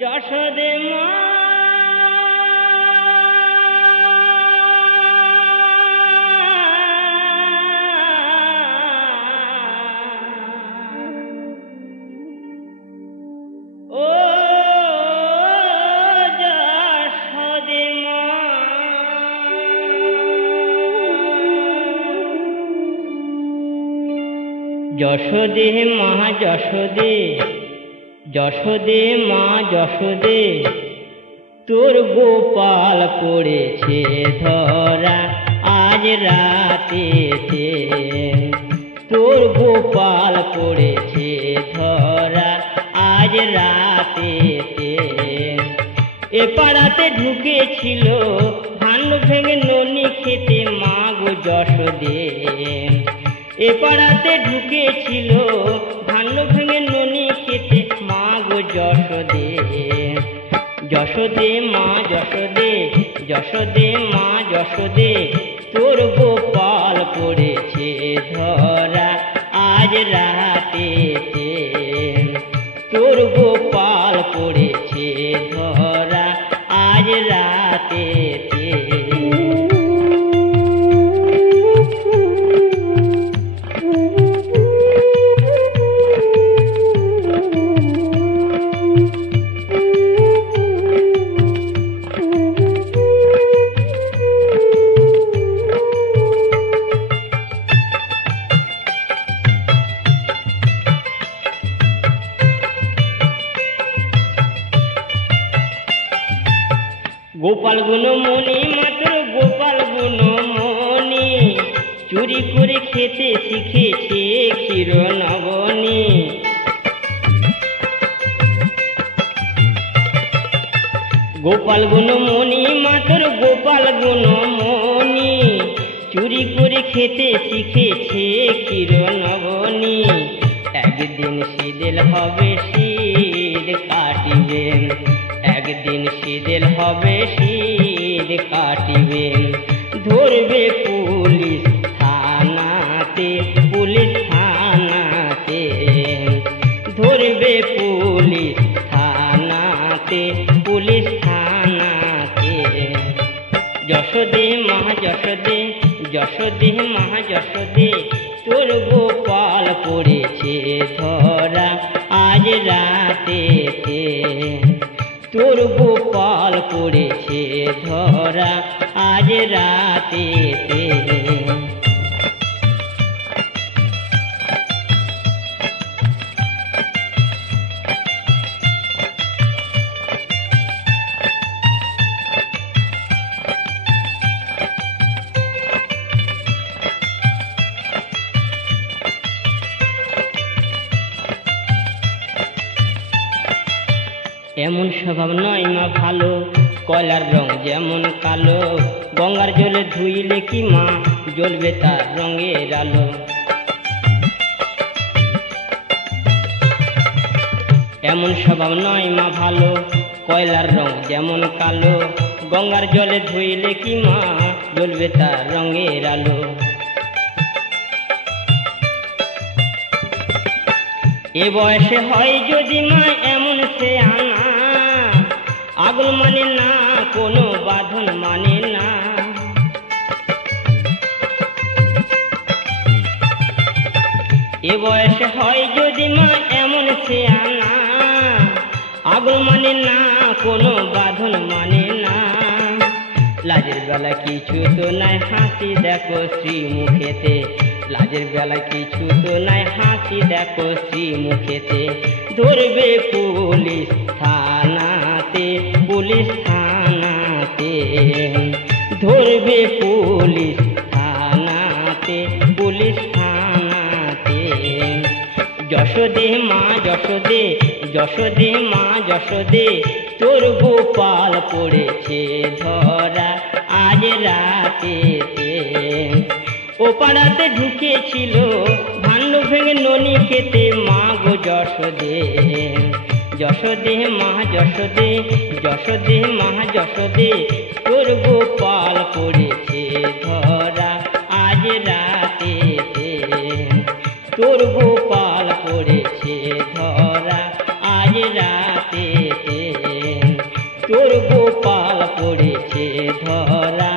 যশোদে মা ও যশোদে মা যশোদে মা যশোদে যশোদে মা যশোদে তোর গোপাল পড়েছে ধরা আজ রাতেতে তোর গোপাল পড়েছে ধরা আজ রাতেতে এ পাড়াতে ঢুকেছিল ধান ভেঙে ননি খেতে মা গো যশোদে এ পাড়াতে ঢুকেছিল ধান ভেঙে ননি খেতে মা গো যশোদে যশোদে মা যশোদে যশোদে মা যশোদে তোর গোপাল পড়েছে ধরা আজ রাতেতে তোর গোপাল পড়েছে ধরা আজ রাতেতে গোপাল গুণমণি মাত্র গোপাল গুণমণি চুরি করে খেতে শিখেছে ক্ষীর নবনী গোপাল গুণমণি মাত্র গোপাল গুণমণি চুরি করে খেতে শিখেছে ক্ষীর নবনী একদিন শীতেল হবে শীত কাটিবেন একদিন শীতেল হবে শীত কাটিবেন ধরবে পুলিশ থানাতে পুলিশ থানাতে ধরবে পুলিশ থানাতে পুলিশ থানাতে যশোদে মা যশোদে যশোদে মা যশোদে তোর গোপাল পড়েছে ধরা আজ রাতেতে তোর গোপাল পড়েছে ধরা আজ রাতেতে এমন স্বভাব নয় মা ভালো কয়লার রং যেমন কালো গঙ্গার জলে ধুইলে কি মা জ্বলবে তার রঙের আলো এমন স্বভাব নয় মা ভালো কয়লার রং যেমন কালো গঙ্গার জলে ধুইলে কি মা জ্বলবে তার রঙের আলো এ বয়সে হয় যদি মা এমন সে আনা আগুন মানে না কোনো বাঁধন মানে না এ বয়সে হয় যদি মা এমন সে আনা আগুন মানে না কোনো বাঁধন মানে না লাজের বেলা কিছু তো নাই হাসি দেখো শ্রী মুখেতে লাজের বেলা কিছু তো নাই হাসি দেখো শ্রী মুখেতে ধরবে পুলিশ থানাতে পুলিশ থানাতে ধরবে পুলিশ থানাতে পুলিশ থানাতে যশোদে মা যশোদে যশোদে মা যশোদে তোর গোপাল পড়েছে ধরা আজ রাতেতে ও পাড়াতে ঢুকেছিল ভাণ্ড ভেঙে ননি খেতে মা গো যশোদে যশোদে মা যশোদে যশোদে মা যশোদে তোর গোপাল পড়েছে ধরা আজ রাতেতে তোর গোপাল পড়েছে ধরা আজ রাতেতে। ধরা